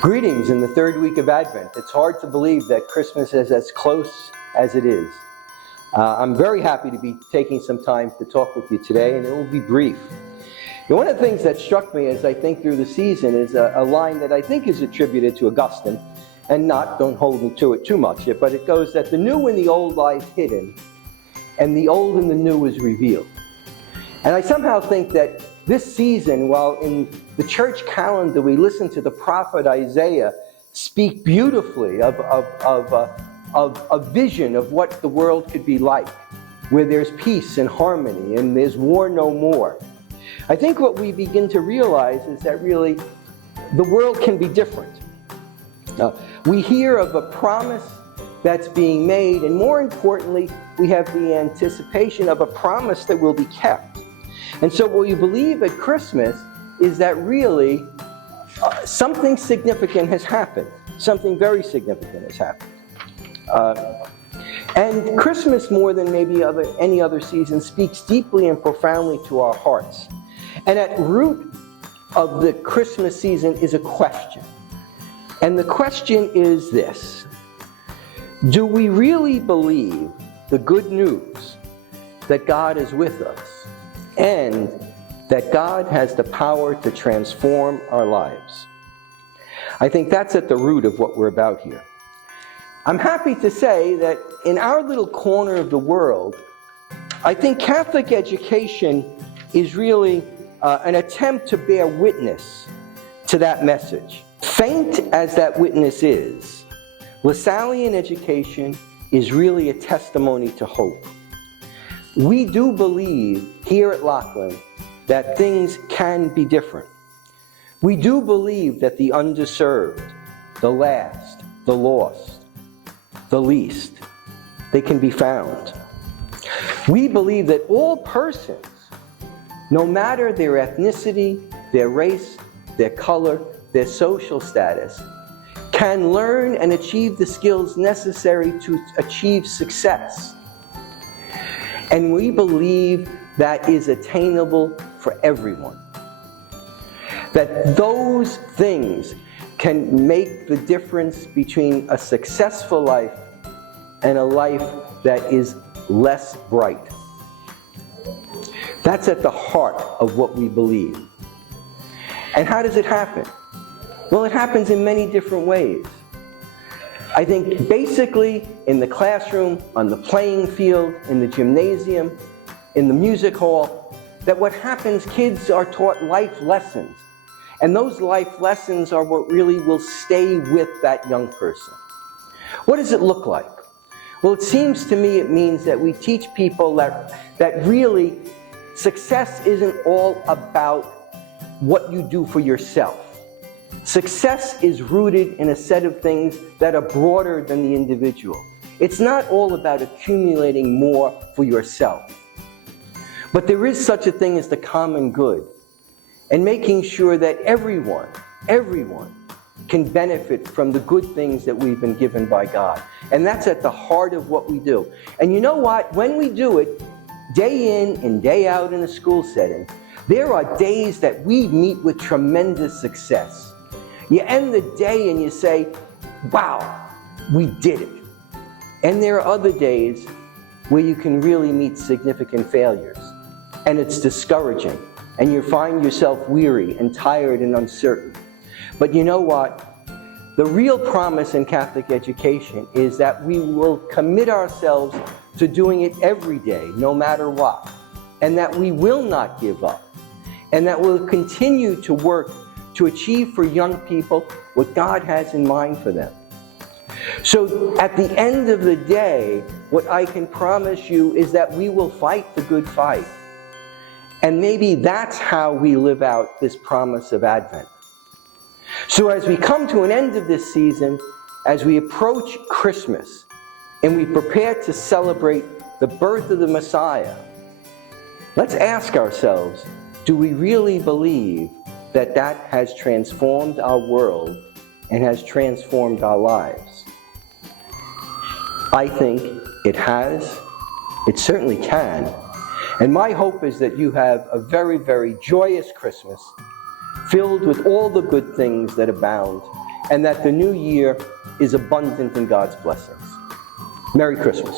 Greetings in the third week of Advent. It's hard to believe that Christmas is as close as it is. I'm very happy to be taking some time to talk with you today, and it will be brief. One of the things that struck me as I think through the season is a line that I think is attributed to Augustine, and don't hold me to it too much, but it goes that the new in the old lies hidden, and the old in the new is revealed. And I somehow think that this season, while in the church calendar we listen to the prophet Isaiah speak beautifully of a vision of what the world could be like, where there's peace and harmony and there's war no more. I think what we begin to realize is that really the world can be different. We hear of a promise that's being made, and more importantly, we have the anticipation of a promise that will be kept. And so what we believe at Christmas is that really something significant has happened. Something very significant has happened. And Christmas, more than maybe any other season, speaks deeply and profoundly to our hearts. And at root of the Christmas season is a question. And the question is this: do we really believe the good news that God is with us and that God has the power to transform our lives? I think that's at the root of what we're about here. I'm happy to say that in our little corner of the world, I think Catholic education is really an attempt to bear witness to that message. Faint as that witness is, LaSallian education is really a testimony to hope. We do believe here at Lackland that things can be different. We do believe that the underserved, the last, the lost, the least, they can be found. We believe that all persons, no matter their ethnicity, their race, their color, their social status, can learn and achieve the skills necessary to achieve success. And we believe that is attainable for everyone. That those things can make the difference between a successful life and a life that is less bright. That's at the heart of what we believe. And how does it happen? Well, it happens in many different ways. I think basically in the classroom, on the playing field, in the gymnasium, in the music hall, that what happens, kids are taught life lessons. And those life lessons are what really will stay with that young person. What does it look like? Well, it seems to me it means that we teach people that really success isn't all about what you do for yourself. Success is rooted in a set of things that are broader than the individual. It's not all about accumulating more for yourself. But there is such a thing as the common good, and making sure that everyone can benefit from the good things that we've been given by God. And that's at the heart of what we do. And you know what? When we do it, day in and day out in a school setting, there are days that we meet with tremendous success. You end the day and you say, wow, we did it. And there are other days where you can really meet significant failures. And it's discouraging. And you find yourself weary and tired and uncertain. But you know what? The real promise in Catholic education is that we will commit ourselves to doing it every day, no matter what. And that we will not give up. And that we'll continue to work to achieve for young people what God has in mind for them. So at the end of the day, what I can promise you is that we will fight the good fight. And maybe that's how we live out this promise of Advent. So as we come to an end of this season, as we approach Christmas, and we prepare to celebrate the birth of the Messiah, let's ask ourselves, do we really believe that that has transformed our world and has transformed our lives? I think it has. It certainly can. And my hope is that you have a very, very joyous Christmas, filled with all the good things that abound, and that the new year is abundant in God's blessings. Merry Christmas.